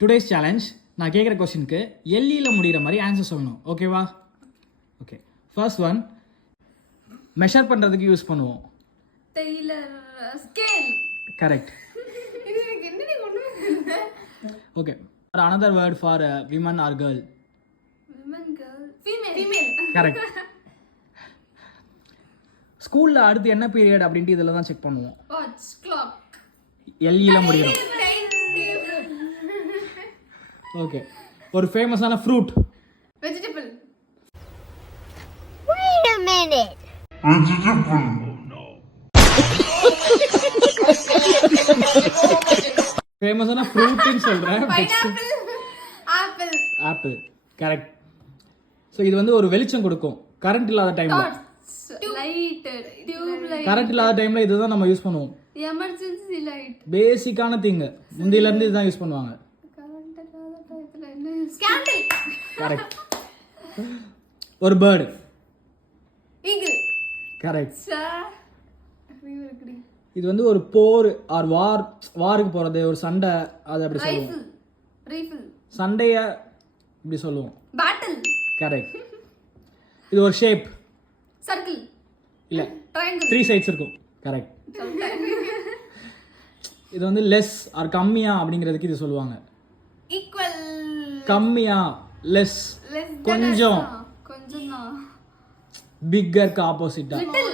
Today's challenge நான் கேட்குற கொஸ்டினுக்கு எல்லியில் முடிகிற மாதிரி ஆன்சர் சொல்லணும். ஓகேவா? ஓகே. ஃபர்ஸ்ட் ஒன், மெஷர் பண்ணுறதுக்கு யூஸ் பண்ணுவோம். Tailor scale. கரெக்ட். இது எனக்கு என்னடி கொண்டு okay. another word for women or girl. women girl female. Correct. ஸ்கூலில் அடுத்து என்ன பீரியட் அப்படின்ட்டு இதில் தான் செக் பண்ணுவோம். watch clock. எல்லியில் முடிகிறோம். ஓகே. ஒரு ஃபேமஸான fruit. vegetable. Wait a minute. ஃபேமஸான ஃப்ரூட்னு சொல்கிறேன். pineapple. apple. Apple. Correct. So இது வந்து ஒரு வெளிச்சம் கொடுக்கும் கரண்ட் இல்லாத டைமில். torch light tube light. Current இல்லாத டைமில் இதுதான் நம்ம யூஸ் பண்ணுவோம். emergency light. பேசிக்கான திங்கு முந்தியிலேருந்து இதுதான் யூஸ் பண்ணுவாங்க. current இல்லாத டயத்துல என்ன use candle. கரெக்ட். ஒரு பேர்டு. eagle. கரெக்ட். அறிவு இருக்குடி. இது வந்து ஒரு போர் ஆர் வாருக்கு போகிறது, ஒரு சண்டை, அது அப்படி சொல்லுவோம். rifle. சண்டையை இப்படி சொல்லுவோம். battle. கரெக்ட். இது ஒரு ஷேப். circle. இல்லை, triangle. 3 சைட்ஸ் இருக்கும். கரெக்ட். இது வந்து லெஸ் ஆர் கம்மியா அப்படிங்கிறதுக்கு இது சொல்லுவாங்க. equal. கம்மியா, லெஸ், less than கொஞ்சம், கொஞ்சம் தான். பிக்கருக்கு ஆப்போசிட்டா. little.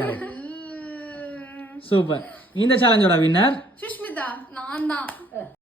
கரெக்ட். சூப்பர். இந்த சேலஞ்சோட வின்னர் சுஷ்மிதா. நான் தான்.